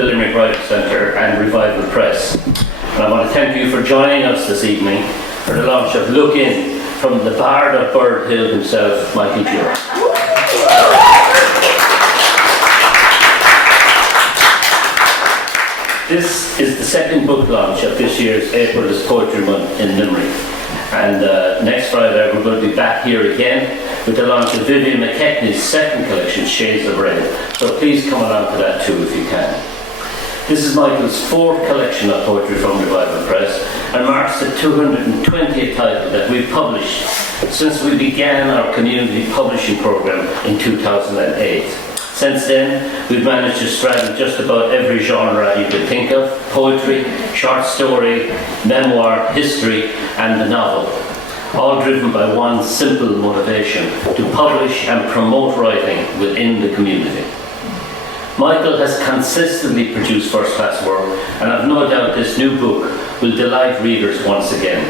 the Limerick Writers Centre and Revival Press. And I want to thank you for joining us this evening for the launch of Look In from the Bard of Birdhill himself, Michael Durack. This is the second book launch of this year's April is Poetry Month in Limerick. And next Friday we're going to be back here again with the launch of Vivian McKechnie's second collection, Shades of Red. So please come along to that too if you can. This is Michael's fourth collection of poetry from Revival Press and marks the 220th title that we've published since we began our community publishing program in 2008. Since then, we've managed to straddle just about every genre you could think of: poetry, short story, memoir, history, and the novel, all driven by one simple motivation: to publish and promote writing within the community. Michael has consistently produced first-class work, and I've no doubt this new book will delight readers once again.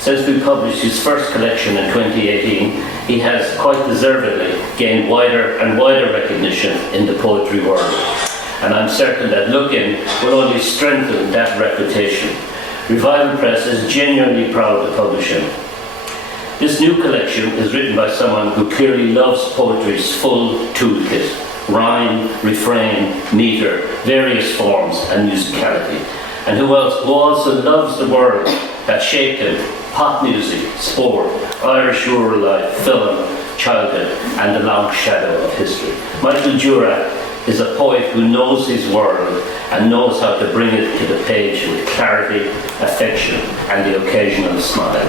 Since we published his first collection in 2018, he has quite deservedly gained wider and wider recognition in the poetry world. And I'm certain that Look In will only strengthen that reputation. Revival Press is genuinely proud to publish him. This new collection is written by someone who clearly loves poetry's full toolkit: rhyme, refrain, metre, various forms, and musicality. And who also loves the world that shaped him: pop music, sport, Irish rural life, film, childhood, and the long shadow of history. Michael Durack is a poet who knows his world and knows how to bring it to the page with clarity, affection, and the occasional smile.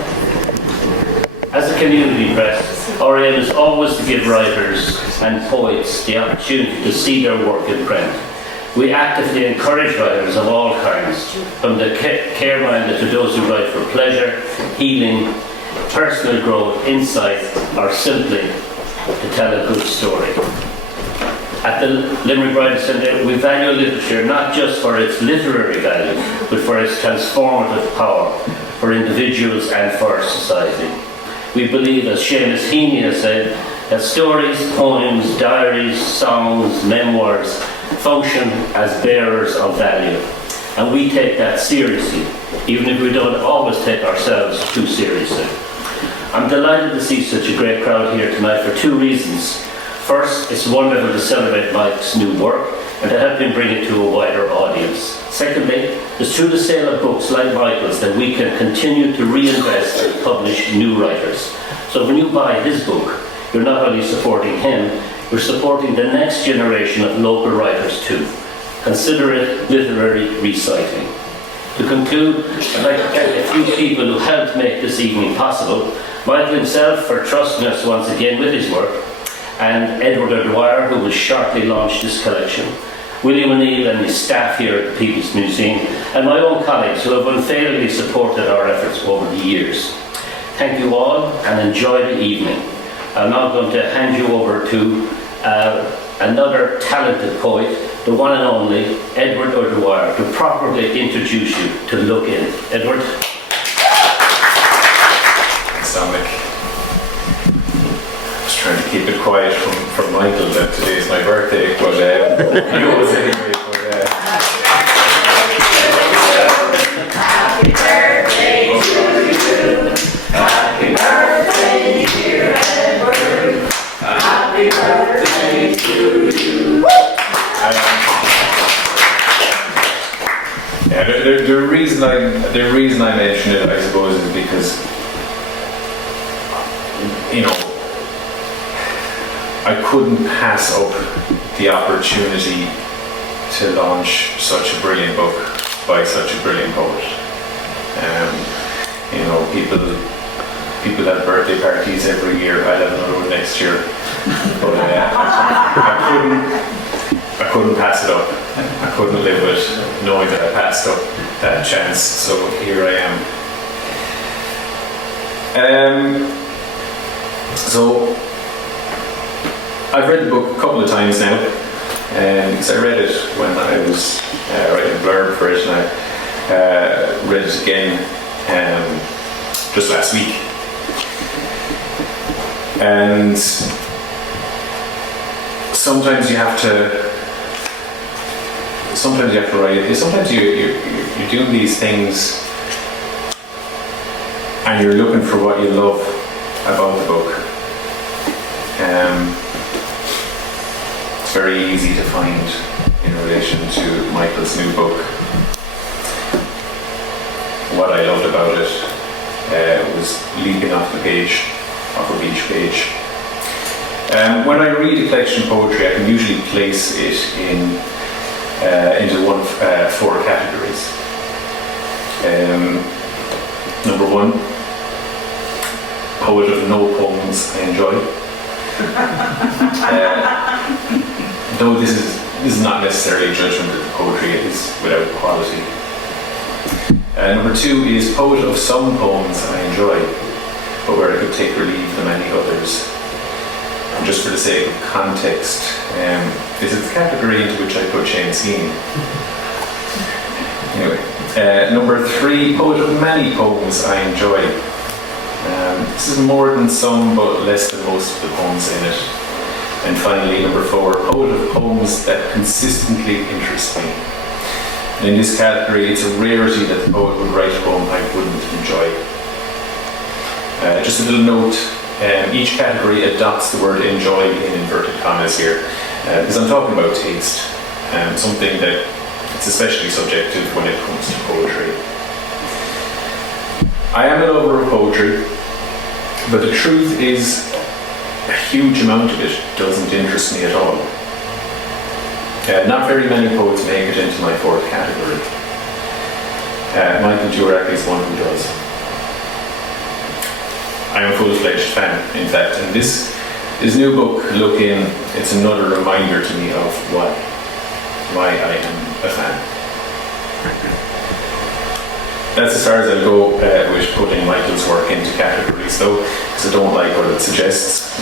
As a community press, our aim is always to give writers and poets the opportunity to see their work in print. We actively encourage writers of all kinds, from the care-minded to those who write for pleasure, healing, personal growth, insight, or simply to tell a good story. At the Limerick Writers Centre, we value literature not just for its literary value, but for its transformative power for individuals and for society. We believe, as Seamus Heaney has said, that stories, poems, diaries, songs, memoirs function as bearers of value. And we take that seriously, even if we don't always take ourselves too seriously. I'm delighted to see such a great crowd here tonight for two reasons. First, it's wonderful to celebrate Mike's new work and to help him bring it to a wider audience. Secondly, it's through the sale of books like Michael's that we can continue to reinvest and publish new writers. So when you buy his book, you're not only supporting him, you're supporting the next generation of local writers too. Consider it literary recycling. To conclude, I'd like to thank a few people who helped make this evening possible: Michael himself for trusting us once again with his work, and Edward O'Dwyer, who will shortly launch this collection, William O'Neill and his staff here at the People's Museum, and my own colleagues who have unfailingly supported our efforts over the years. Thank you all and enjoy the evening. I'm now going to hand you over to another talented poet, the one and only Edward O'Dwyer, to properly introduce you to Look In. Edward. Thanks, Dominic. I was trying to keep it quiet from Michael that today is my birthday, but he knows anyway. Happy birthday to you. Happy birthday, dear Edward. Happy birthday to you. The reason I mention it, I suppose, is because, you know, I couldn't pass up the opportunity to launch such a brilliant book by such a brilliant poet. You know, people have birthday parties every year. I'll have another one next year. But I couldn't pass it up. I couldn't live with knowing that I passed up that chance. So here I am. So I've read the book a couple of times now, because I read it when I was writing a blurb for it, and I read it again just last week. And sometimes you have to sometimes you have to write. Sometimes you're doing these things, and you're looking for what you love about the book. It's very easy to find in relation to Michael's new book. What I loved about it was leaping off of each page. When I read a collection of poetry, I can usually place it into one of 4 categories. Number 1, poet of no poems I enjoy. Though this is not necessarily a judgment that the poetry is without quality. Number 2 is poet of some poems I enjoy, but where I could take or leave the many others. And just for the sake of context, this is the category into which I put Seamus Heaney. Anyway, number 3, poet of many poems I enjoy. This is more than some, but less than most of the poems in it. And finally, number 4, poet of poems that consistently interest me. And in this category, it's a rarity that the poet would write a poem I wouldn't enjoy. Just a little note, each category adopts the word enjoy in inverted commas here, because I'm talking about taste, something that it's especially subjective when it comes to poetry. I am a lover of poetry, but the truth is a huge amount of it doesn't interest me at all. Not very many poets make it into my 4th category. Michael Durack is one who does. I am a full-fledged fan, in fact, and this new book, Look In, it's another reminder to me of why I am a fan. That's as far as I'll go with putting Michael's work into categories, though, because I don't like what it suggests.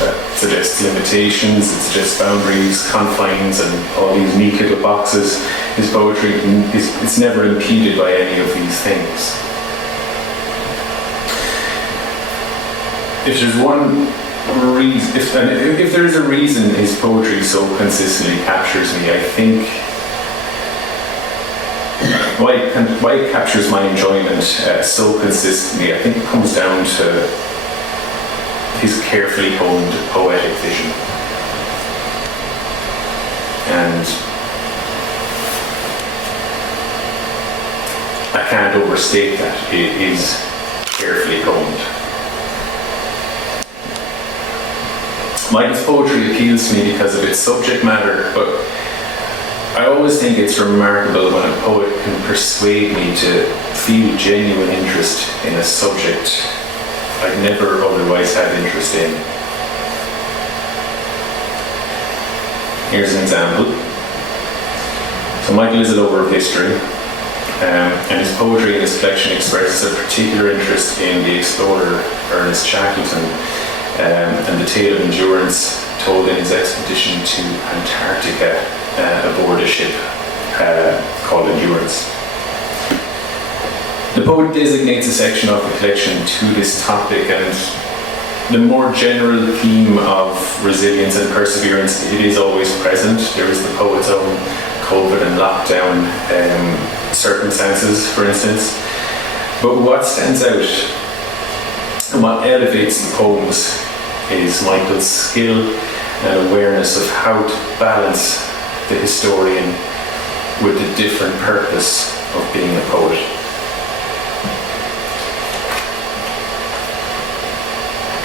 That suggests limitations, it suggests boundaries, confines, and all these neat little boxes. His poetry it's never impeded by any of these things. If there's one reason, if there is a reason his poetry so consistently captures me, I think why it captures my enjoyment so consistently, I think it comes down to his carefully honed poetic vision. And I can't overstate that. It is carefully honed. Michael's poetry appeals to me because of its subject matter, but I always think it's remarkable when a poet can persuade me to feel genuine interest in a subject I'd never otherwise have interest in. Here's an example. So Michael is a lover of history, and his poetry in his collection expresses a particular interest in the explorer Ernest Shackleton and the tale of endurance told in his expedition to Antarctica aboard a ship called Endurance. The poet designates a section of the collection to this topic, and the more general theme of resilience and perseverance, it is always present. There is the poet's own COVID and lockdown circumstances, for instance. But what stands out and what elevates the poems is Michael's skill and awareness of how to balance the historian with the different purpose of being a poet.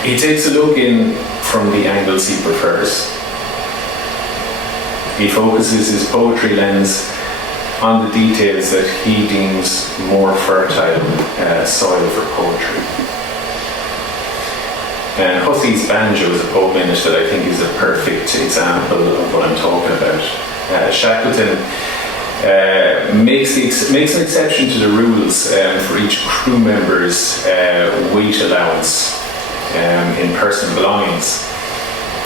He takes a look in from the angles he prefers. He focuses his poetry lens on the details that he deems more fertile soil for poetry. And Hussey's Banjo is a poem in it that I think is a perfect example of what I'm talking about. Shackleton makes an exception to the rules for each crew member's weight allowance in personal belongings.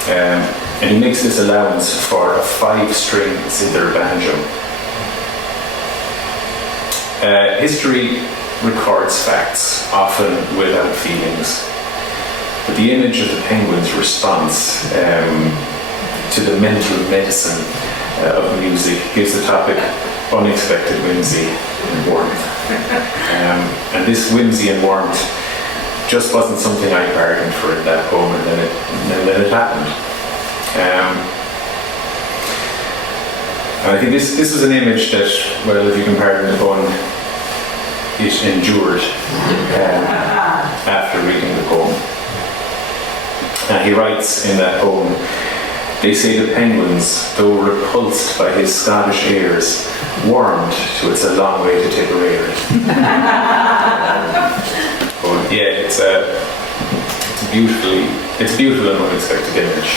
And he makes this allowance for a 5-string zither banjo. History records facts, often without feelings. But the image of the penguin's response to the mental medicine of music. Gives the topic unexpected whimsy and warmth. And this whimsy and warmth just wasn't something I bargained for in that poem, and then it happened. And I think this was an image that, well, if you can pardon the pun, it endured after reading the poem. He writes in that poem, "They say the penguins, though repulsed by his Scottish airs, warmed to it's a long way to Tipperary." But yeah, it's a beautiful and unexpected image.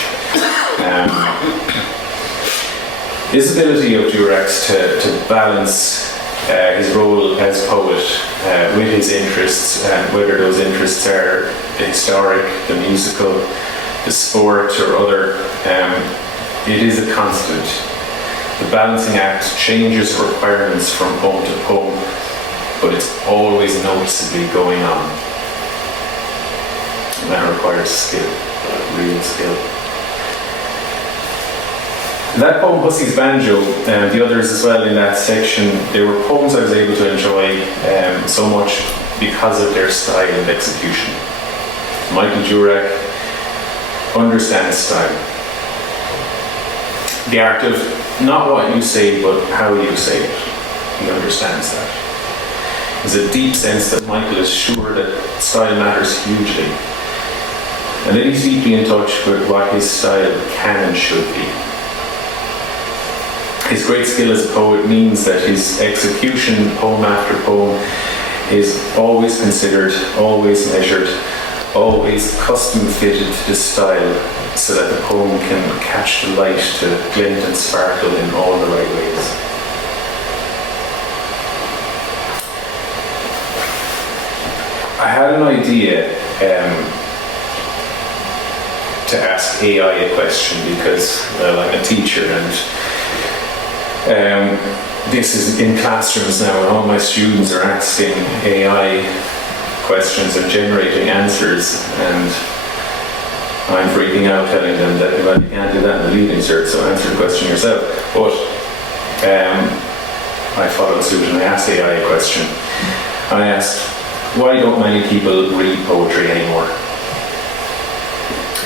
This ability of Durack's to balance his role as poet with his interests, and whether those interests are the historic, the musical, the sport, or other, it is a constant. The balancing act changes requirements from poem to poem, but it's always noticeably going on. And that requires skill, real skill. That poem, Pussy's Banjo, and the others as well in that section, they were poems I was able to enjoy so much because of their style and execution. Michael Durack understands style. The art of not what you say, but how you say it. He understands that. There's a deep sense that Michael is sure that style matters hugely, and that he's deeply in touch with what his style can and should be. His great skill as a poet means that his execution, poem after poem, is always considered, always measured, always custom fitted to the style, so that the poem can catch the light to glint and sparkle in all the right ways. I had an idea to ask AI a question because, well, I'm a teacher, and this is in classrooms now, and all my students are asking AI questions and generating answers, and I'm freaking out telling them that, well, you can't do that in the lead insert, so answer the question yourself. But I followed suit and I asked AI a question. I asked, why don't many people read poetry anymore?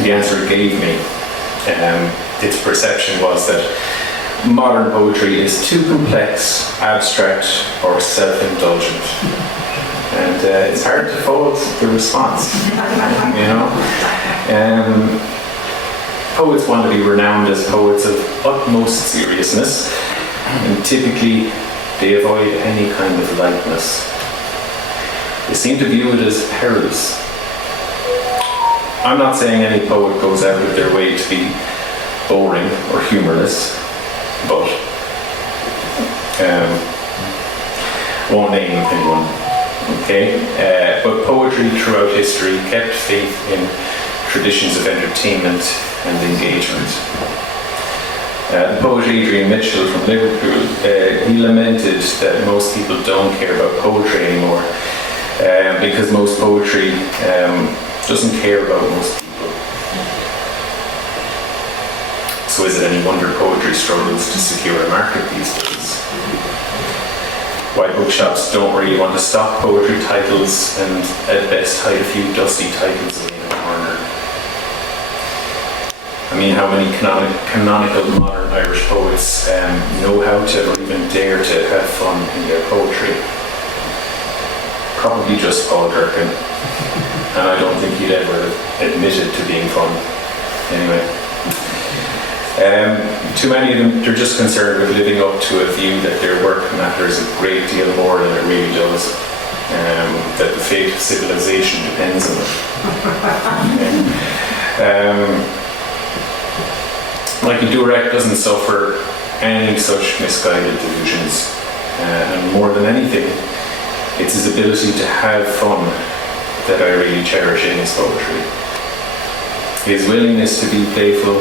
The answer it gave me, its perception was that modern poetry is too complex, abstract, or self-indulgent. And it's hard to follow the response, you know? Poets want to be renowned as poets of utmost seriousness, and typically they avoid any kind of lightness. They seem to view it as perilous. I'm not saying any poet goes out of their way to be boring or humorless, but won't name anyone, okay? But poetry throughout history kept faith in traditions of entertainment and engagement. The poet Adrian Mitchell from Liverpool, he lamented that most people don't care about poetry anymore because most poetry doesn't care about most people. So is it any wonder poetry struggles to secure a market these days? Why bookshops don't really want to stock poetry titles and at best hide a few dusty titles away in the corner? I mean, how many canonical modern Irish poets know how to or even dare to have fun in their poetry? Probably just Paul Durkin, and I don't think he'd ever admitted to being fun. Anyway. Too many of them, they're just concerned with living up to a view that their work matters a great deal more than it really does, that the fate of civilization depends on it. Michael Durack doesn't suffer any such misguided delusions, and more than anything, it's his ability to have fun that I really cherish in his poetry. His willingness to be playful,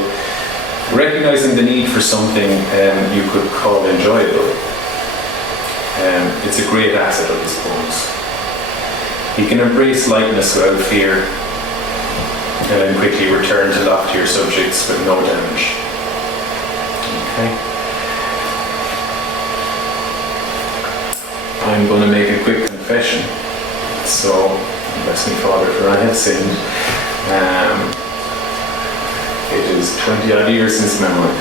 recognizing the need for something you could call enjoyable. It's a great asset of his poems. He can embrace lightness without fear, and then quickly return to loftier subjects with no damage. Okay. I'm going to make a quick confession. So, bless me, Father, for I have sinned. It is 20 odd years since memory.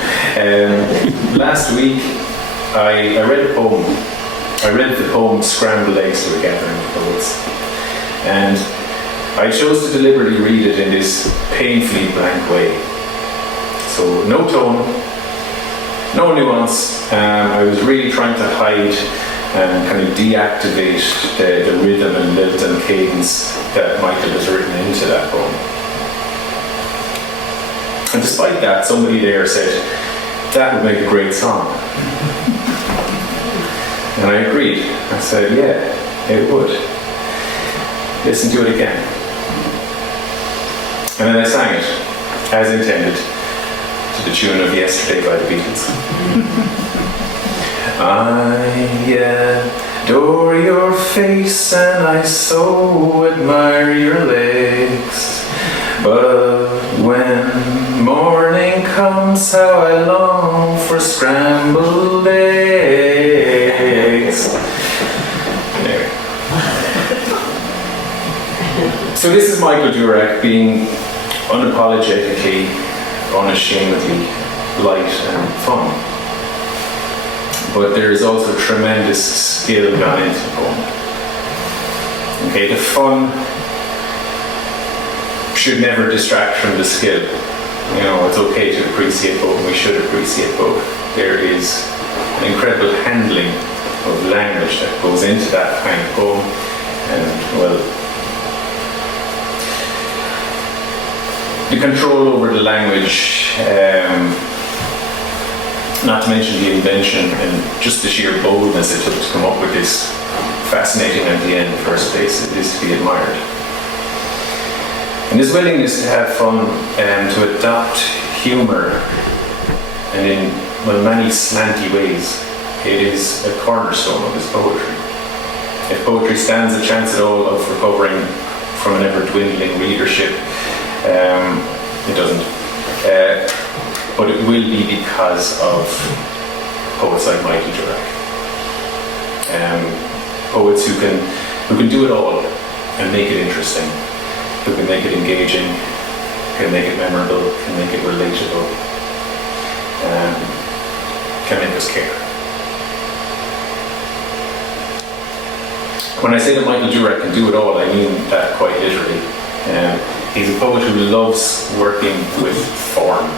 Last week, I read a poem. I read the poem Scrambled Eggs to a Gathering of Poets. And I chose to deliberately read it in this painfully blank way. So, no tone, no nuance. I was really trying to hide and kind of deactivate the rhythm and lilt and cadence that Michael has written into that poem. And despite that, somebody there said, that would make a great song. And I agreed. I said, yeah, it would. Listen to it again. And then I sang it, as intended, to the tune of Yesterday by the Beatles. I adore your face and I so admire your legs. But when morning comes, how I long for scrambled eggs. Anyway. So this is Michael Durack being unapologetically, unashamedly light and fun. But there is also tremendous skill gone into the poem. Okay, the fun should never distract from the skill. You know, it's okay to appreciate both, and we should appreciate both. There is an incredible handling of language that goes into that kind of poem, and well, the control over the language, not to mention the invention and just the sheer boldness it took to come up with this fascinating idea in the first place, it is to be admired. And this willingness to have fun and to adopt humour, and in many slanty ways, it is a cornerstone of his poetry. If poetry stands a chance at all of recovering from an ever-dwindling readership, it doesn't. But it will be because of poets like Michael Durack. Poets who can do it all and make it interesting, who can make it engaging, can make it memorable, can make it relatable, can make us care. When I say that Michael Durack can do it all, I mean that quite literally. He's a poet who loves working with form.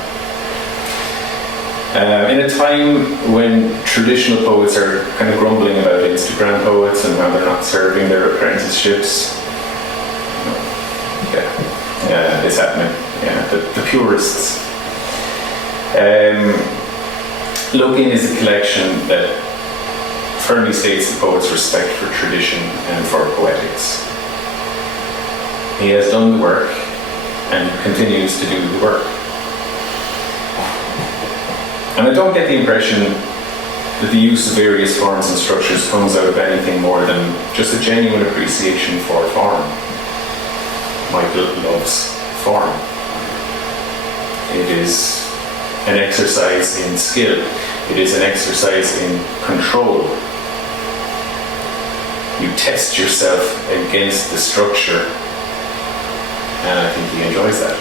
In a time when traditional poets are kind of grumbling about Instagram poets and how they're not serving their apprenticeships, it's happening. Yeah, the purists. Look-In is a collection that firmly states the poet's respect for tradition and for poetics. He has done the work and continues to do the work. And I don't get the impression that the use of various forms and structures comes out of anything more than just a genuine appreciation for form. Michael loves form. It is an exercise in skill. It is an exercise in control. You test yourself against the structure, and I think he enjoys that.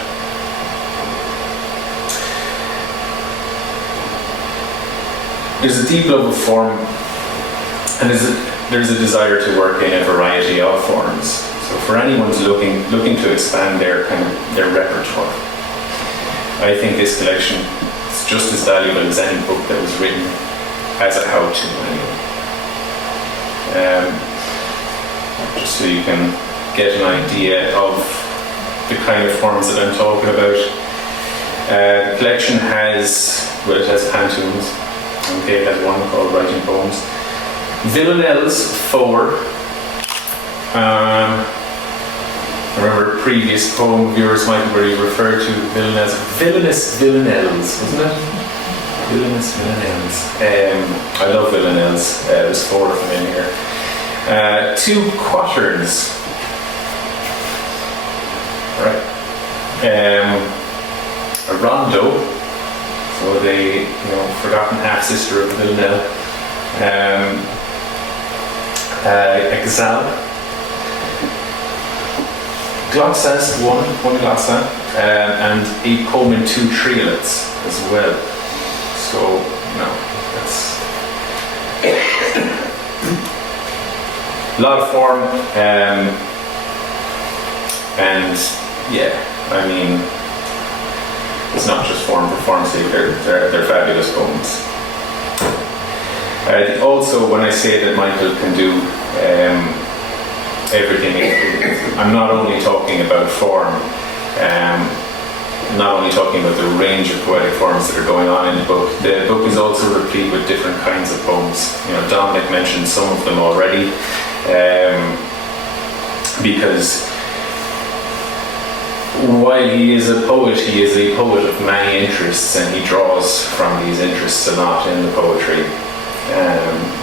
There's a deep love of form, and there's a desire to work in a variety of forms. So for anyone who's looking to expand their repertoire, I think this collection is just as valuable as any book that was written as a how-to manual. Just so you can get an idea of the kind of forms that I'm talking about. The collection has pantoums. Okay, it has one called Writing Poems. Villanelles 4. I remember a previous poem of yours, Michael, where you referred to Villanelles, wasn't it? Villanelles. I love Villanelles. There's 4 of them in here. 2 quaterns. Right. A rondo. So the forgotten half-sister of Villanelle. A a ghazal, glosas, one glosa, and a poem in 2 triolets as well. So, that's a lot of form, and yeah, I mean, it's not just form for form's sake, they're fabulous poems. Also, when I say that Michael can do everything, I'm not only talking about form, not only talking about the range of poetic forms that are going on in the book. The book is also replete with different kinds of poems. Dominic mentioned some of them already, because while he is a poet of many interests, and he draws from these interests a lot in the poetry.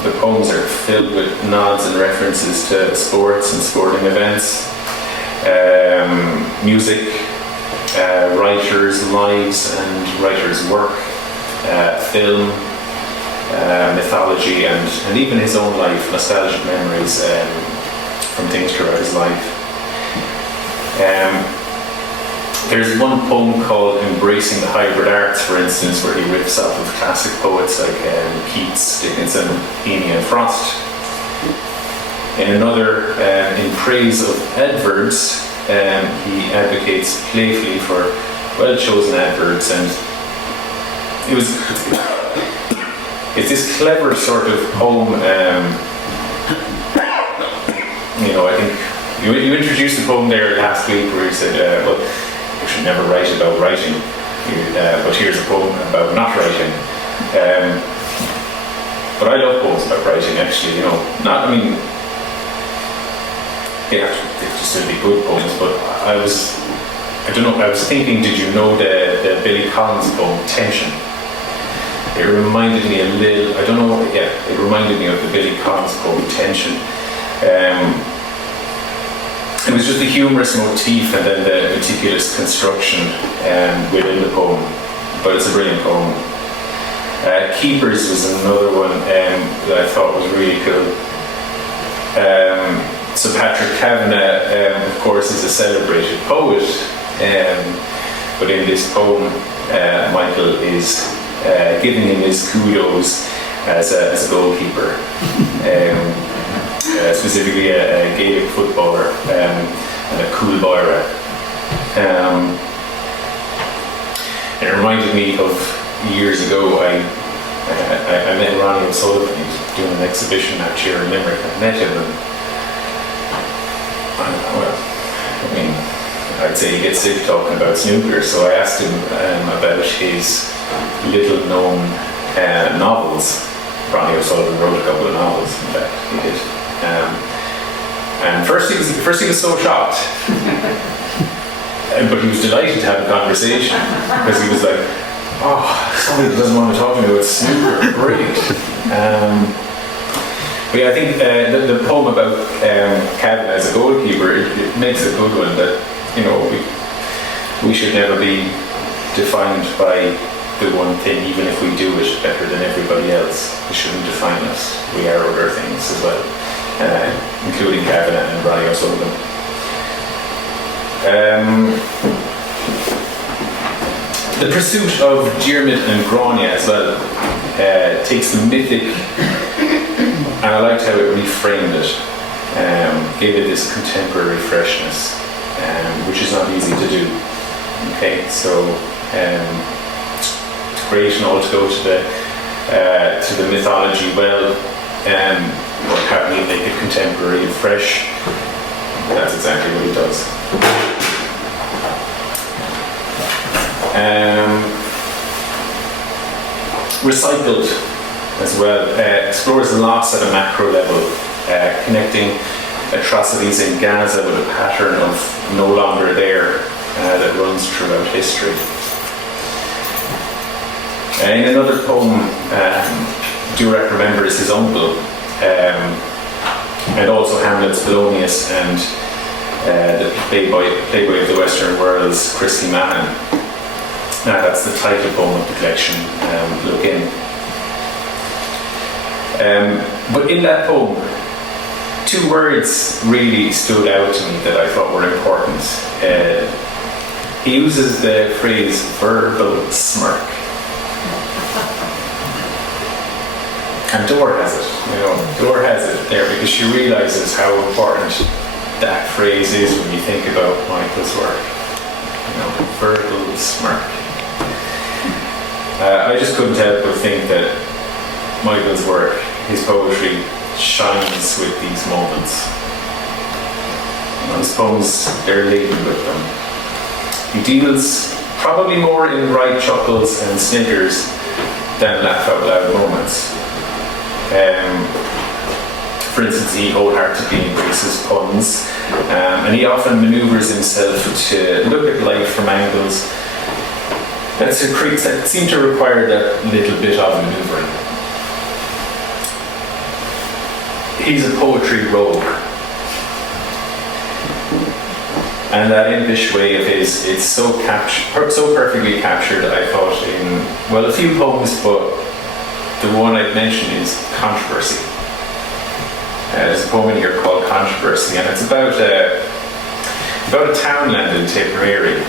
The poems are filled with nods and references to sports and sporting events, music, writers' lives and writers' work, film, mythology, and even his own life, nostalgic memories from things throughout his life. There's one poem called Embracing the Hybrid Arts, for instance, where he rips off of classic poets like Keats, Dickinson, Heaney and Frost. In another, in praise of adverbs, he advocates playfully for well-chosen adverbs, and it's this clever sort of poem. I think you introduced the poem there last week where you said, well, you should never write about writing, but here's a poem about not writing. But I love poems about writing, actually. They have to still be good poems, but I was thinking, did you know the Billy Collins poem, Tension? It reminded me it reminded me of the Billy Collins poem, Tension. It was just a humorous motif and then the meticulous construction within the poem, but it's a brilliant poem. Keepers was another one that I thought was really cool. So Patrick Kavanagh, of course, is a celebrated poet, but in this poem, Michael is giving him his kudos as a goalkeeper. Specifically a Gaelic footballer and a cool boira. It reminded me of years ago. I met Ronnie O'Sullivan. He was doing an exhibition that year in Limerick. I met him, and I'd say he gets sick talking about snooker. So I asked him about his little-known novels. Ronnie O'Sullivan wrote a couple of novels. In fact, he did. And first he was so shocked, but he was delighted to have a conversation because he was like, "Oh, somebody doesn't want to talk to me about snooker, great." But yeah, I think the poem about Kavanagh as a goalkeeper it makes a good one. That we should never be defined by the one thing, even if we do it better than everybody else. It shouldn't define us. We are other things as well. Including Kavanagh and Ronnie O'Sullivan. The pursuit of Diarmid and Grania as well takes the mythic, and I liked how it reframed it, gave it this contemporary freshness, which is not easy to do. Okay, so it's great and all to go to the mythology well. How can you make it contemporary and fresh? That's exactly what he does. Recycled as well, explores loss at a macro level, connecting atrocities in Gaza with a pattern of no longer there that runs throughout history. In another poem, Durack remembers his uncle, and also Hamlet's Polonius and the Playboy of the Western World's Christy Mahan. Now that's the title poem of the collection, Look In. But in that poem, two words really stood out to me that I thought were important. He uses the phrase verbal smirk. And Dora has it, Dora has it there because she realises how important that phrase is when you think about Michael's work. Verbal smirk. I just couldn't help but think that Michael's work, his poetry, shines with these moments. His poems, they're laden with them. He deals probably more in wry chuckles and snickers than laugh out loud moments. For instance, he wholeheartedly embraces puns, and he often manoeuvres himself to look at life from angles that seem to require that little bit of manoeuvring. He's a poetry rogue, and that impish way of his, it's so perfectly captured, I thought, in, a few poems, but the one I'd mention is Controversy. There's a poem in here called Controversy, and it's about a townland in Tipperary.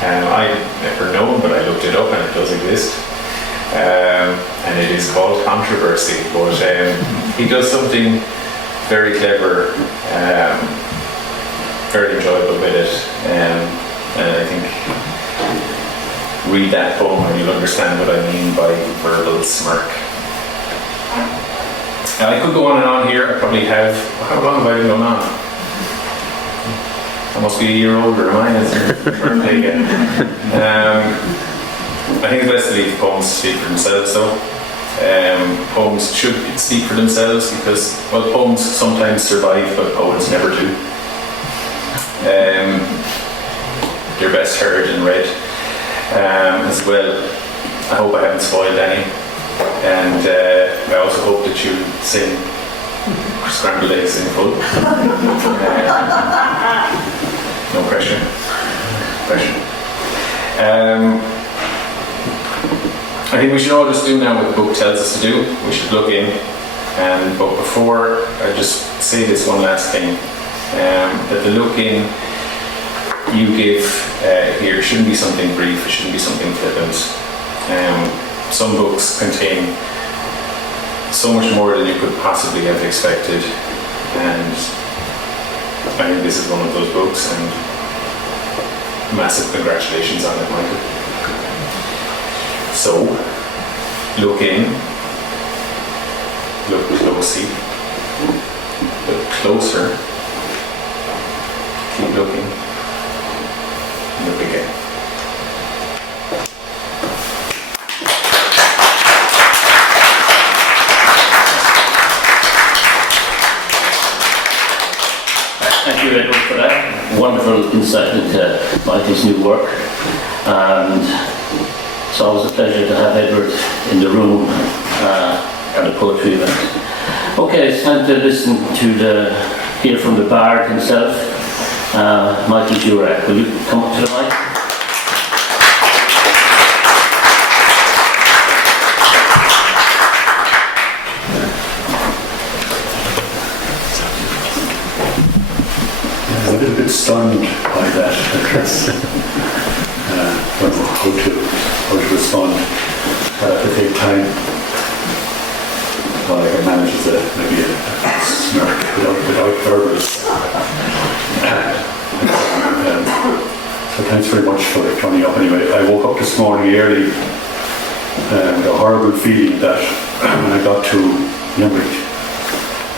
I'd never known, but I looked it up, and it does exist. And it is called Controversy, but he does something very clever, very enjoyable with it, and I think read that poem and you'll understand what I mean by verbal smirk. I could go on and on here. I probably have. How long have I been going on? I must be a year older. Mine is birthday again. I think it's best to leave poems speak for themselves, though. Poems should speak for themselves because, poems sometimes survive, but poets never do. They're best heard and read as well. I hope I haven't spoiled any. And I also hope that you sing Scrambled Eggs in full. No pressure. I think we should all just do now what the book tells us to do. We should look in. But before I just say this one last thing, that the look in you give here shouldn't be something brief, it shouldn't be something flippant. Some books contain so much more than you could possibly have expected, and I think this is one of those books, and massive congratulations on it, Michael. So, look in, look closely, look closer, keep looking, look again. Thank you, Edward, for that wonderful insight into Michael's new work. And it's always a pleasure to have Edward in the room at a poetry event. Okay, it's time to listen to hear from the Bard himself, Michael Durack. Will you come up to the mic? I'm a little bit stunned by that address. Don't know how to respond. I'll have to take time while I can manage maybe a smirk without verbals. So thanks very much for turning up anyway. I woke up this morning early with a horrible feeling that when I got to Limerick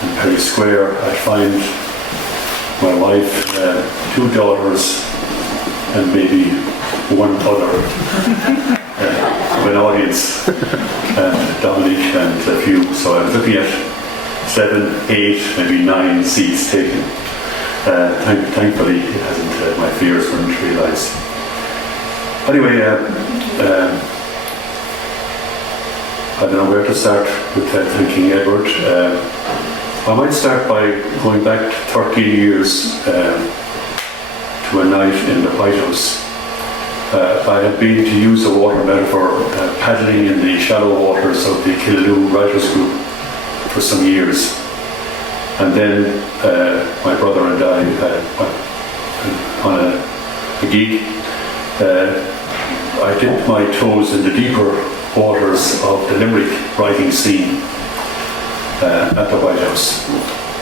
and Perry Square, I'd find my wife, 2 daughters, and maybe one other of an audience, Dominic and a few. So I was looking at 7, 8, maybe 9 seats taken. Thankfully, it hasn't. My fears weren't realised. Anyway, I don't know where to start with thanking Edward. I might start by going back 13 years to a night in the White House. I had been, to use a water metaphor, paddling in the shallow waters of the Killaloe Writers Group for some years. And then my brother and I on a gig. I dipped my toes in the deeper waters of the Limerick writing scene at the White House.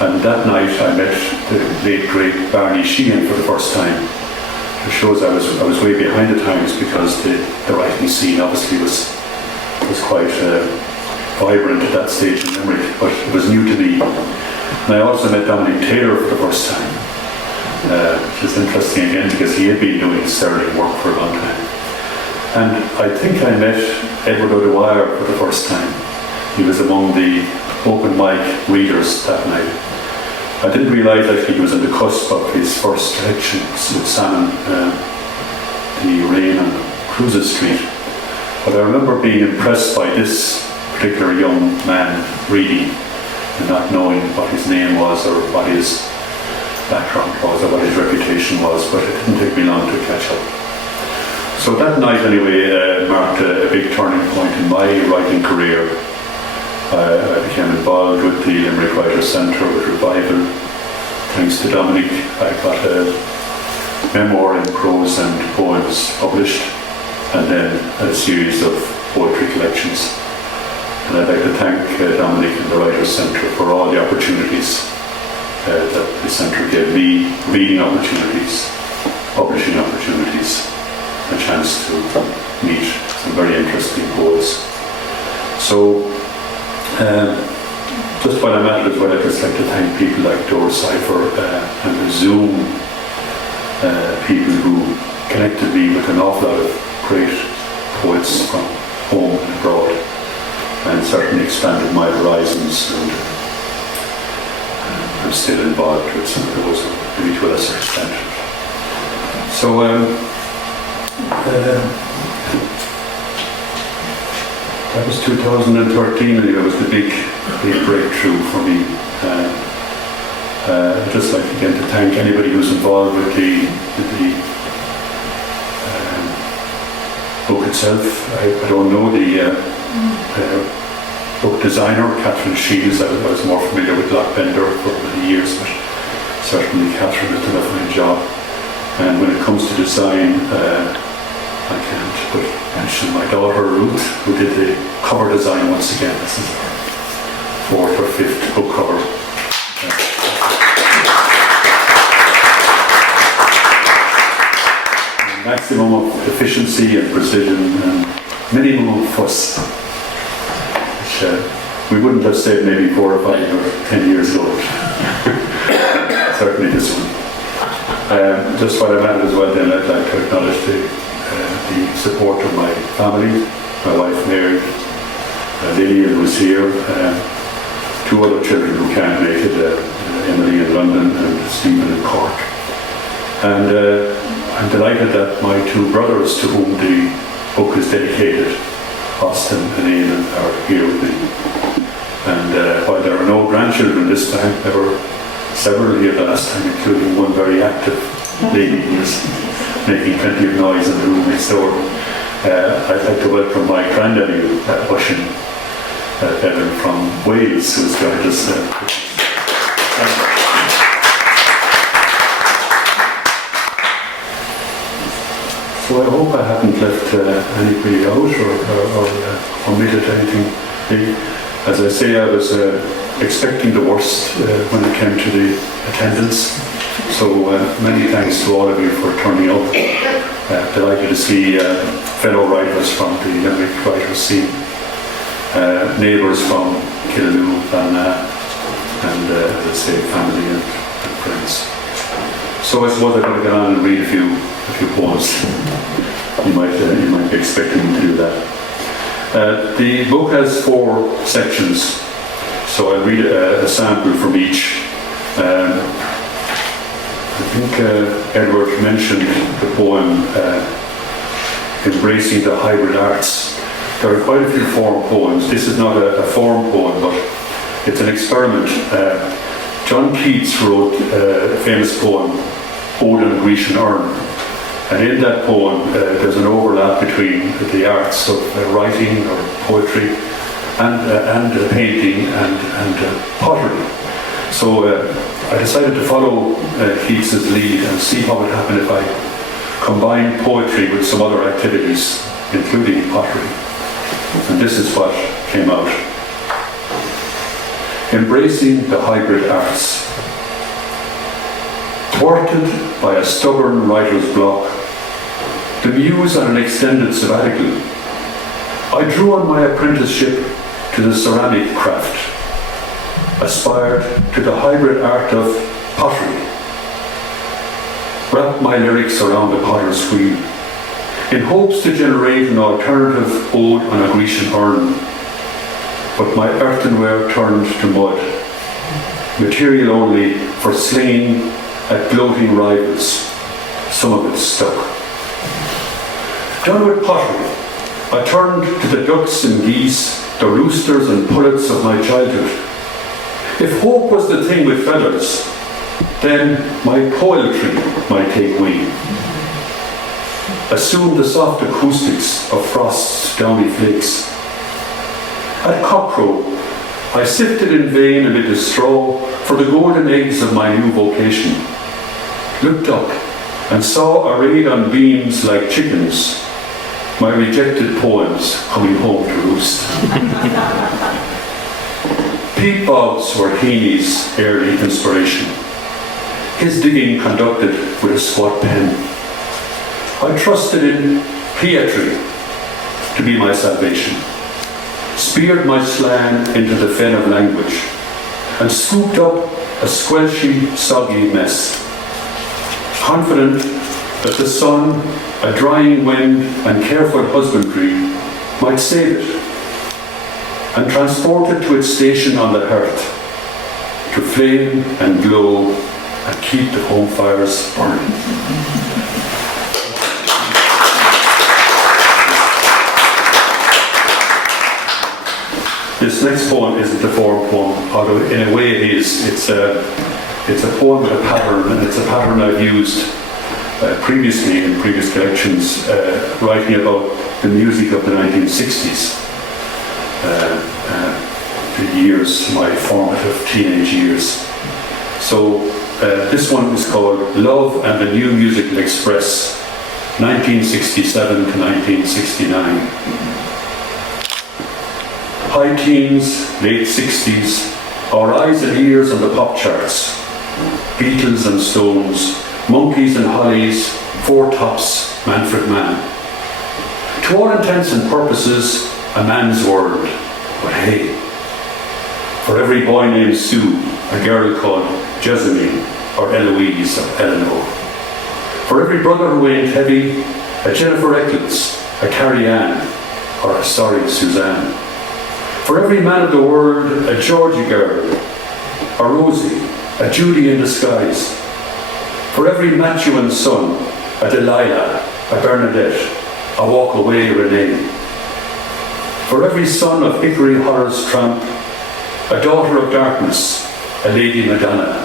And that night I met the late great Barney Sheehan for the first time. It shows I was way behind the times, because the writing scene obviously was quite vibrant at that stage in Limerick, but it was new to me. And I also met Dominic Taylor for the first time, which is interesting again, because he had been doing sterling work for a long time. And I think I met Edward O'Dwyer for the first time. He was among the open mic readers that night. I didn't realise actually he was on the cusp of his first collection with Salmon, the Rain on Cruises Street. But I remember being impressed by this particular young man reading and not knowing what his name was or what his background was or what his reputation was, but it didn't take me long to catch up. So that night anyway marked a big turning point in my writing career. I became involved with the Limerick Writers' Centre with Revival. Thanks to Dominic, I got a memoir in prose and poems published, and then a series of poetry collections. And I'd like to thank Dominic and the Writers' Centre for all the opportunities that the centre gave me, reading opportunities, publishing opportunities, a chance to meet some very interesting poets. So, just while I'm at it as well, I'd just like to thank people like Dora Cipher and the Zoom people who connected me with an awful lot of great poets from home and abroad, and certainly expanded my horizons, and I'm still involved with some of those, maybe to a lesser extent. So that was 2013, and it was the big breakthrough for me. I'd just like again to thank anybody who's involved with the book itself. I don't know the book designer, Catherine Shields. I was more familiar with Lock Bender for many years, but certainly Catherine has done a fine job. And when it comes to design, I can't but mention my daughter Ruth, who did the cover design once again. This is her 4th or 5th book cover. Maximum of efficiency and precision and minimum of fuss, which we wouldn't have said maybe 4 or 5 or 10 years ago. Certainly this one. Just while I'm at it as well, then I'd like to acknowledge the support of my family, my wife Mary, Lillian who's here, 2 other children who can't make it, Emily in London and Stephen in Cork. And I'm delighted that my 2 brothers to whom the book is dedicated, Austin and Eamon, are here with me. And while there are no grandchildren this time, there were several here last time, including one very active lady who was making plenty of noise in the room next door. I'd like to welcome my granddaddy, Ushin Bevan from Wales, who's joined us. So I hope I haven't left anybody out or omitted anything big. As I say, I was expecting the worst when it came to the attendance. So many thanks to all of you for turning up. Delighted to see fellow writers from the Limerick writers scene, neighbours from Killaloo, Villanelles, and as I say, family and friends. So I suppose I'm going to get on and read a few poems. You might be expecting me to do that. The book has 4 sections, so I'll read a sample from each. I think Edward mentioned the poem Embracing the Hybrid Arts. There are quite a few form poems. This is not a form poem, but it's an experiment. John Keats wrote a famous poem, Ode on a Grecian Urn. And in that poem, there's an overlap between the arts of writing or poetry and painting and pottery. So I decided to follow Keats's lead and see what would happen if I combined poetry with some other activities, including pottery. And this is what came out. Embracing the hybrid arts. Thwarted by a stubborn writer's block, the muse on an extended sabbatical, I drew on my apprenticeship to the ceramic craft, aspired to the hybrid art of pottery, wrapped my lyrics around the potter's wheel, in hopes to generate an alternative ode on a Grecian urn, but my earthenware turned to mud, material only for slinging at gloating rivals. Some of it stuck. Done with pottery, I turned to the ducks and geese, the roosters and pullets of my childhood. If hope was the thing with feathers, then my poetry might take wing. Assume the soft acoustics of frost's downy flakes. At cockcrow, I sifted in vain amid the straw for the golden eggs of my new vocation. Looked up and saw arrayed on beams like chickens my rejected poems coming home to roost. Pete Boggs were Heaney's early inspiration. His digging conducted with a squat pen. I trusted in Pietri to be my salvation. Speared my slang into the fen of language and scooped up a squelchy, soggy mess. Confident that the sun, a drying wind and careful husbandry might save it, and transport it to its station on the hearth, to flame and glow and keep the home fires burning. This next poem isn't a form poem, although in a way it is. It's a poem with a pattern, and it's a pattern I've used previously in previous collections, writing about the music of the 1960s, the years, my formative teenage years. So this one is called Love and the New Musical Express, 1967 to 1969. High teens, late 60s, our eyes and ears on the pop charts. Beatles and Stones, Monkeys and Hollies, Four Tops, Manfred Mann. To all intents and purposes, a man's world. But hey, for every boy named Sue, a girl called Jessamine, or Eloise, or Eleanor. For every brother who ain't heavy, a Jennifer Eccles, a Carrie Ann, or a Sorry Suzanne. For every man of the world, a Georgie girl, a Rosie, a Judy in disguise. For every Matthew son, a Delilah, a Bernadette, a Walk Away Renee. For every son of Hickory Horace Tramp, a Daughter of Darkness, a Lady Madonna,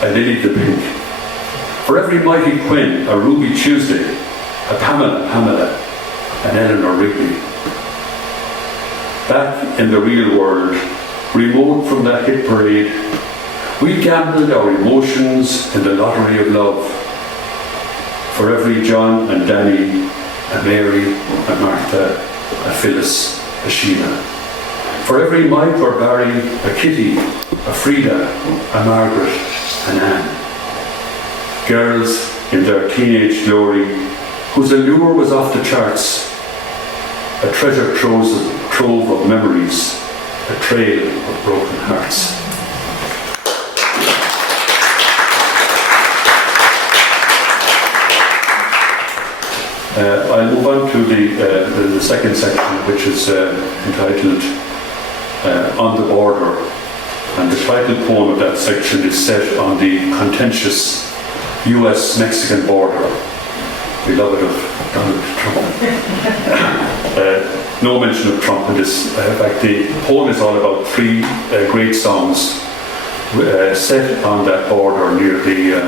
a Lily the Pink. For every Mighty Quinn, a Ruby Tuesday, a Pamela, an Eleanor Rigby. Back in the real world, remote from that hit parade, we gambled our emotions in the lottery of love. For every John and Danny, a Mary, a Martha, a Phyllis, a Sheila. For every Mike or Barry, a Kitty, a Frida, a Margaret, an Anne. Girls in their teenage glory, whose allure was off the charts. A treasure trove of memories, a trail of broken hearts. I'll move on to the second section, which is entitled On the Border. And the title poem of that section is set on the contentious US-Mexican border, beloved of Donald Trump. No mention of Trump in this. In fact, the poem is all about three great songs set on that border near the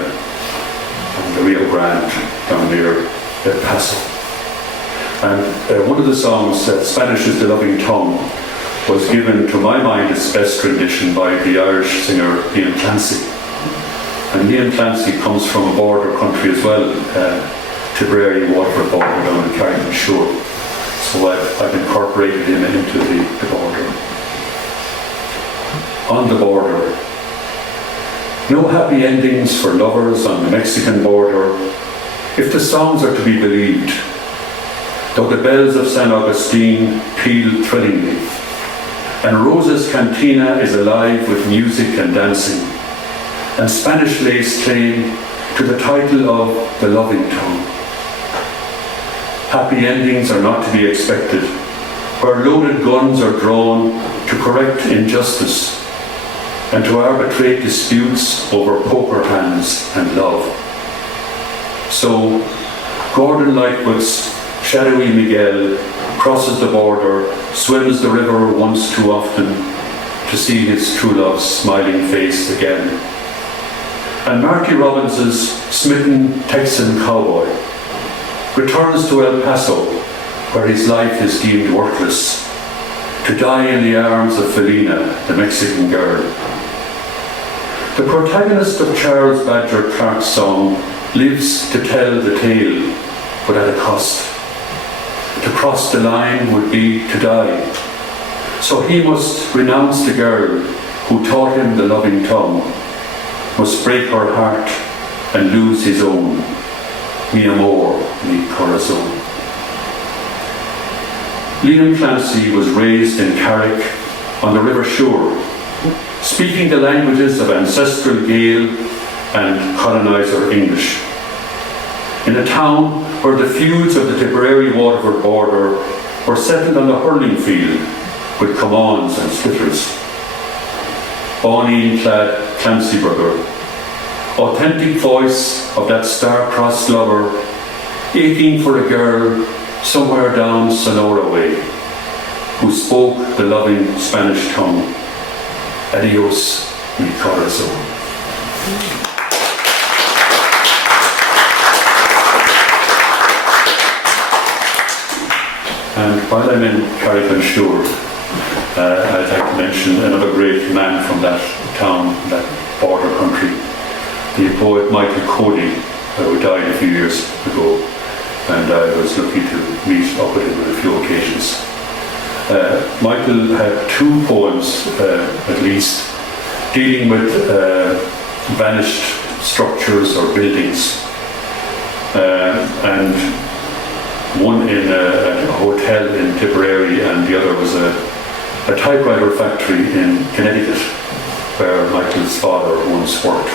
Rio Grande, down near El Paso. And one of the songs, Spanish is the Loving Tongue, was given, to my mind, its best rendition by the Irish singer Liam Clancy. And Liam Clancy comes from a border country as well, Tipperary, Waterford border down in Carrick-on-Shore. So I've incorporated him into the border. On the border. No happy endings for lovers on the Mexican border, if the songs are to be believed, though the bells of San Agustin peal thrillingly, and Rosa's cantina is alive with music and dancing, and Spanish lays claim to the title of the loving tongue. Happy endings are not to be expected, where loaded guns are drawn to correct injustice and to arbitrate disputes over poker hands and love. So, Gordon Lightfoot's shadowy Miguel crosses the border, swims the river once too often to see his true love's smiling face again. And Marty Robbins's smitten Texan cowboy returns to El Paso, where his life is deemed worthless, to die in the arms of Felina, the Mexican girl. The protagonist of Charles Badger Clark's song lives to tell the tale, but at a cost. To cross the line would be to die. So he must renounce the girl who taught him the loving tongue, must break her heart and lose his own. Mi amor, mi corazón. Liam Clancy was raised in Carrick on the River Suir, speaking the languages of ancestral Gael and coloniser English. In a town where the feuds of the Tipperary-Waterford border were settled on the hurling field with come-ons and slitters. Bonnie-clad Clancy brother, authentic voice of that star-crossed lover, aching for a girl somewhere down Sonora way, who spoke the loving Spanish tongue. Adios, mi corazón. And while I'm in Carrick-on-Shore, I'd like to mention another great man from that town, that border country, the poet Michael Cody, who died a few years ago, and I was lucky to meet up with him on a few occasions. Michael had two poems, at least, dealing with vanished structures or buildings, and one in a hotel in Tipperary, and the other was a typewriter factory in Connecticut, where Michael's father once worked.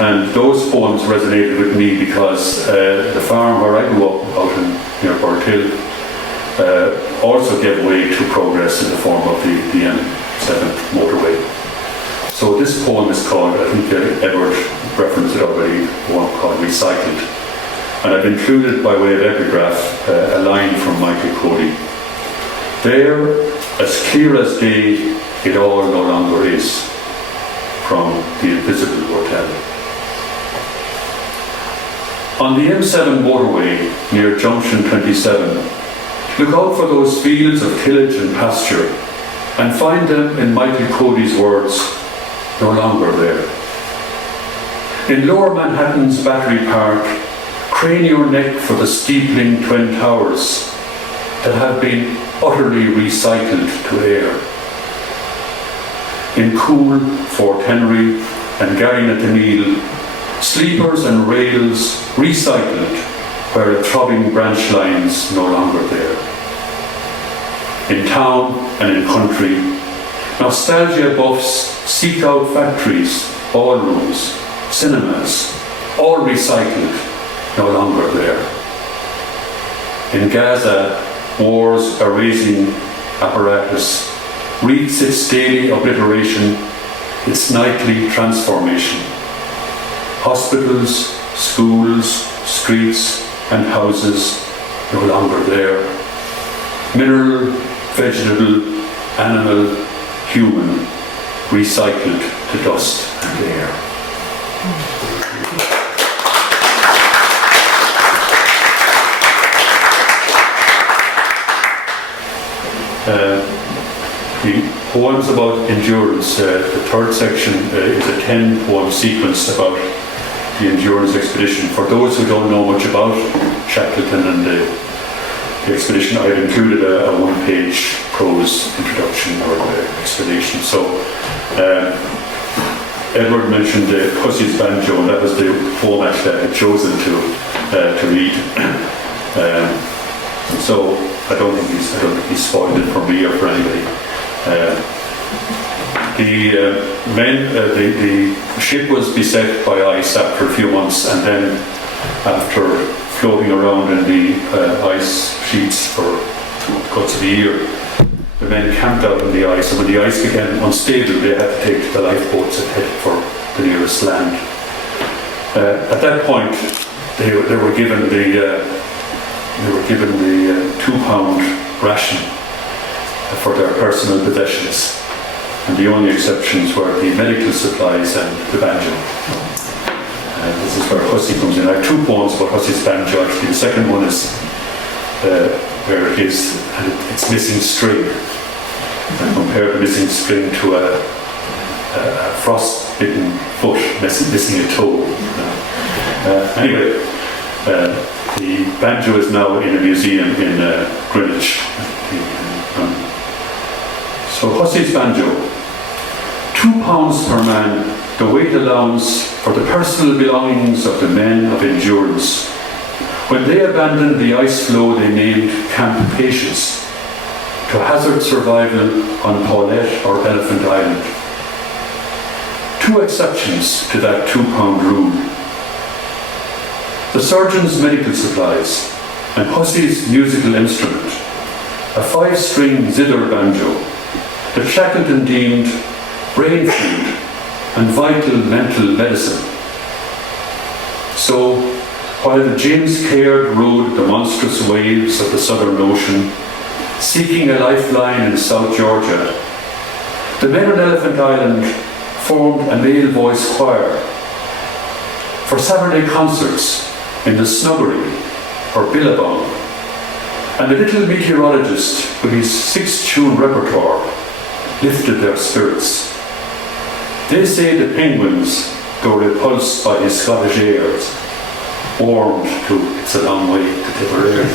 And those poems resonated with me because the farm where I grew up, out near Birdhill, also gave way to progress in the form of the M7 motorway. So this poem is called, I think Edward referenced it already, one called Recycled. And I've included, by way of epigraph, a line from Michael Cody. There, as clear as day, it all no longer is, from The Invisible Hotel. On the M7 motorway near Junction 27, look out for those fields of tillage and pasture, and find them, in Michael Cody's words, no longer there. In Lower Manhattan's Battery Park, crane your neck for the steepling twin towers that have been utterly recycled to air. In cool Fort Henry and Garrynatanil, sleepers and rails recycled where a throbbing branch line's no longer there. In town and in country, nostalgia buffs seek out factories, ballrooms, cinemas, all recycled, no longer there. In Gaza, war's erasing apparatus reads its daily obliteration, its nightly transformation. Hospitals, schools, streets and houses no longer there. Mineral, vegetable, animal, human, recycled to dust and air. poems about endurance. The third section is a 10-poem sequence about the endurance expedition. For those who don't know much about Shackleton and the expedition, I've included a one-page prose introduction or explanation. So Edward mentioned the Hussey's Banjo, and that was the poem actually I had chosen to read. So I don't think he's spoiled it for me or for anybody. The ship was beset by ice after a few months, and then after floating around in the ice sheets for cuts of a year, the men camped out on the ice, and when the ice became unstable, they had to take the lifeboats and head for the nearest land. At that point, they were given the 2-pound ration for their personal possessions, and the only exceptions were the medical supplies and the banjo. This is where Hussey comes in. I have 2 poems about Hussey's banjo. Actually, the second one is where it is, and it's missing string. I compare the missing string to a frost-bitten foot missing a toe. Anyway, the banjo is now in a museum in Greenwich. So Hussey's banjo, 2 pounds per man, the weight allowance for the personal belongings of the men of endurance. When they abandoned the ice floe they named Camp Patience, to hazard survival on Paulette or Elephant Island. 2 exceptions to that 2-pound rule. The surgeon's medical supplies and Hussey's musical instrument, a 5-string zither banjo that Shackleton deemed brain food and vital mental medicine. So, while the James Caird rode the monstrous waves of the Southern Ocean, seeking a lifeline in South Georgia, the men on Elephant Island formed a male voice choir for Saturday concerts in the Snuggery or Billabong, and the little meteorologist with his 6-tune repertoire lifted their spirits. They say the penguins, though repulsed by his Scottish airs, warmed to "It's a Long Way to Tipperary."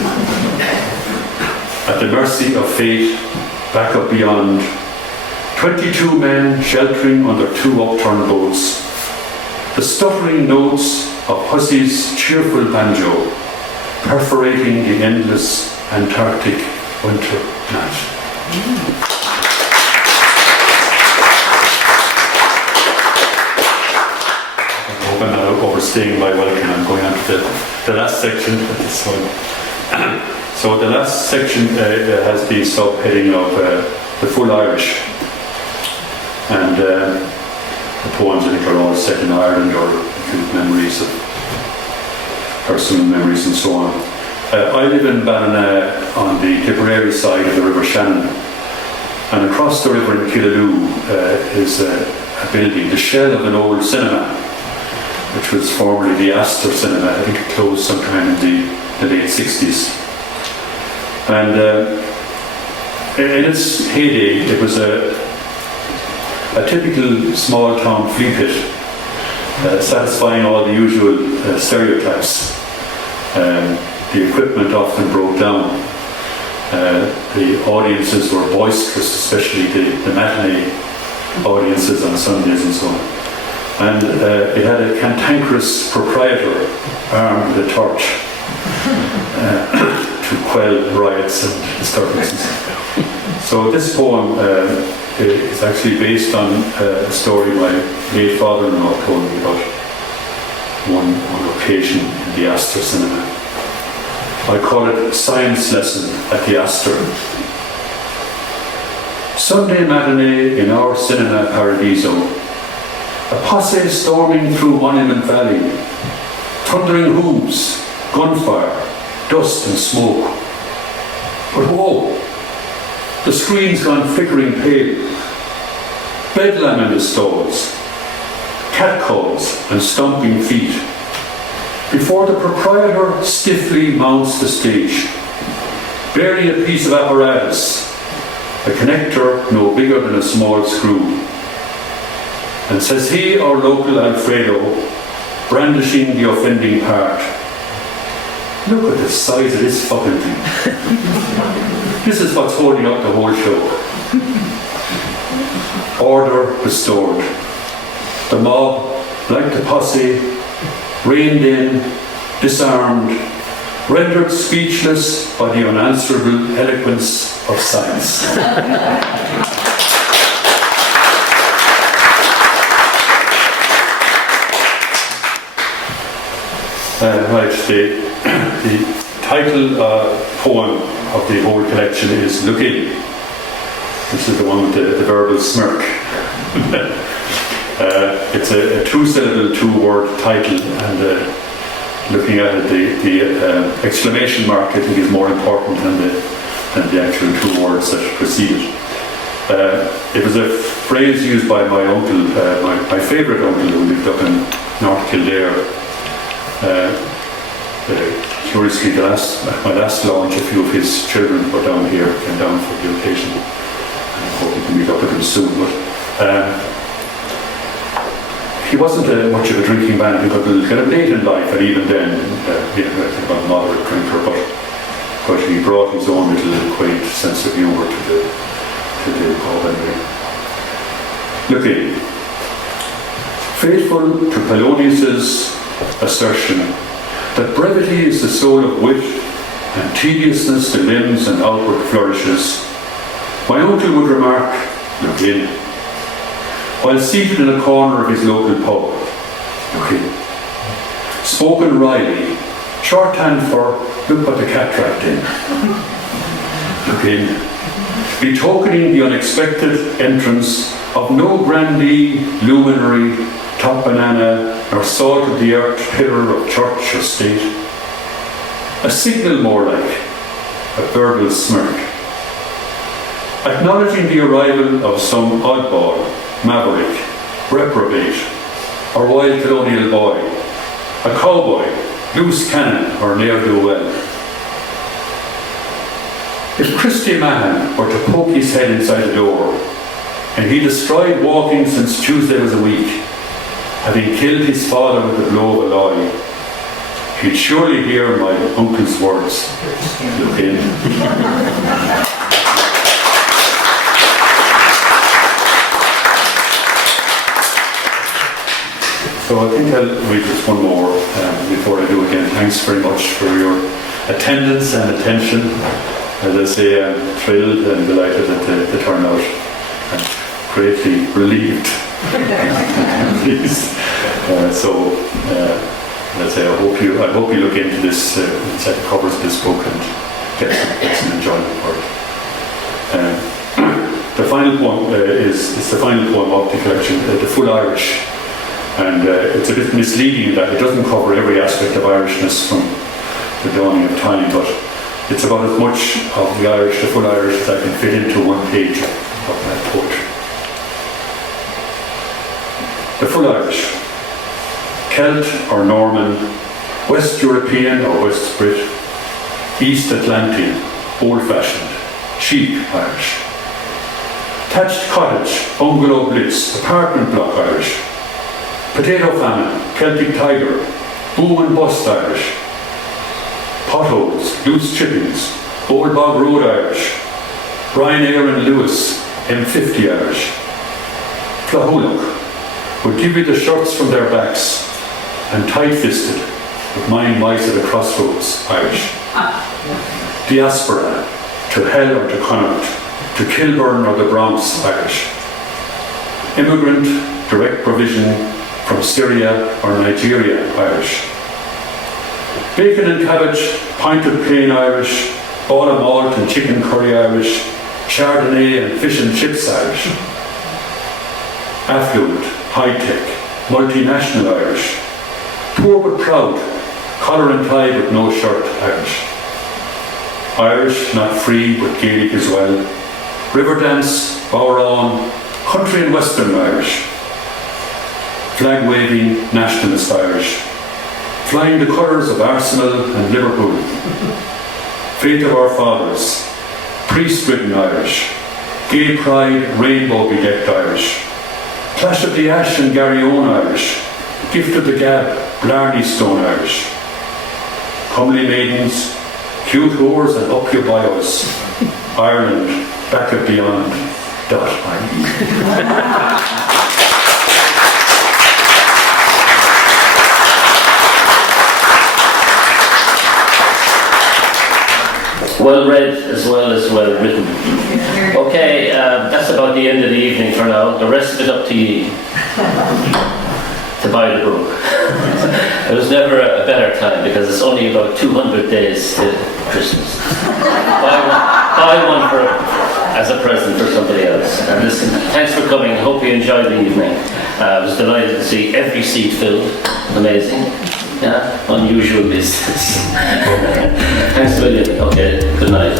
At the mercy of fate, back up beyond, 22 men sheltering under 2 upturned boats, the stuttering notes of Hussey's cheerful banjo perforating the endless Antarctic winter night. I'm not overstaying my welcome. I'm going on to the last section of this one. So the last section has the subheading of the full Irish, and the poems in it are all set in Ireland or include memories of personal memories and so on. I live in Ballina on the Tipperary side of the River Shannon, and across the river in Killaloo is a building, the shell of an old cinema, which was formerly the Astor Cinema. I think it closed sometime in the late 60s. And in its heyday, it was a typical small town flea pit, satisfying all the usual stereotypes. The equipment often broke down. The audiences were boisterous, especially the matinee audiences on Sundays and so on. And it had a cantankerous proprietor armed with a torch to quell riots and disturbances. So this poem is actually based on a story my late father-in-law told me about one occasion in the Astor Cinema. I call it a science lesson at the Astor. Sunday matinee in our cinema paradiso. A posse storming through Monument Valley. Thundering hooves, gunfire, dust and smoke. But whoa, the screen's gone flickering pale. Bedlam in the stalls. Catcalls and stomping feet. Before the proprietor stiffly mounts the stage, bearing a piece of apparatus, a connector no bigger than a small screw. And says he, our local Alfredo, brandishing the offending part, look at the size of this fucking thing. This is what's holding up the whole show. Order restored. The mob, like the posse, reined in, disarmed, rendered speechless by the unanswerable eloquence of science. Right, the title poem of the whole collection is Look In. This is the one with the verbal smirk. It's a two-syllable, two-word title, and looking at it, the exclamation mark I think is more important than the actual two words that precede it. It was a phrase used by my uncle, my favourite uncle who lived up in North Kildare. Curiously, my last launch, a few of his children were down here, came down for the occasion. I hope we can meet up with him soon. But he wasn't much of a drinking man. He got a little kind of late in life, and even then, I think a moderate drinker. But he brought his own little quaint sense of humour to the pub anyway. Look in. Faithful to Polonius's assertion that brevity is the soul of wit and tediousness the limbs and outward flourishes, my uncle would remark, look in, while seated in a corner of his local pub. Look in. Spoken wryly, shorthand for look what the cat trapped in. Look in. Betokening the unexpected entrance of no grandee, luminary, top banana, nor salt of the earth pillar of church or state. A signal more like a verbal smirk. Acknowledging the arrival of some oddball, maverick, reprobate, or wild colonial boy, a cowboy, loose cannon, or ne'er-do-well. If Christy Mahan were to poke his head inside the door, and he destroyed walking since Tuesday was a week, having killed his father with the blow of a lie, he'd surely hear my uncle's words. Look in. So I think I'll read just one more before I do again. Thanks very much for your attendance and attention. As I say, I'm thrilled and delighted at the turnout. I'm greatly relieved. Let's say I hope you look into this set of covers of this book and get some enjoyment for it. The final poem is the final poem of the collection, the Full Irish, and it's a bit misleading in that it doesn't cover every aspect of Irishness from the dawning of time, but it's about as much of the Full Irish as I can fit into one page of that poetry. The Full Irish. Celt or Norman, West European or West Brit, East Atlantean, old-fashioned, cheap Irish. Thatched cottage, bungalow blitz, apartment block Irish. Potato famine, Celtic tiger, boom and bust Irish. Potholes, loose chippings, Old Bog Road Irish. Brian Aaron Lewis, M50 Irish. Flahulach would give you the shirts from their backs, and tight-fisted, with mine mice at the crossroads, Irish. Diaspora, to Hell or to Connaught, to Kilburn or the Bronx, Irish. Immigrant, direct provision from Syria or Nigeria, Irish. Bacon and cabbage, pint of plain Irish, ball of malt and chicken curry Irish, Chardonnay and fish and chips Irish. Affluent, high-tech, multinational Irish. Poor but proud, collar and tie but no shirt Irish. Irish, not free but Gaelic as well. River dance, Bowron, country and western Irish. Flag waving, nationalist Irish. Flying the colours of Arsenal and Liverpool. Faith of our fathers, priest-ridden Irish. Gay Pride, Rainbow Bedecked Irish, Clash of the Ash and Garryowen Irish, Gift of the Gab, Blarney Stone Irish, Comely Maidens, Cute Whores and Up Your Bios, Ireland, Back at Beyond, .ie. Well read as well as well written. Okay, that's about the end of the evening for now. The rest of it up to you to buy the book. It was never a better time because it's only about 200 days to Christmas. Buy one as a present for somebody else. And listen, thanks for coming. I hope you enjoyed the evening. I was delighted to see every seat filled. Amazing. Yeah, unusual business. Thanks a million. Okay, good night.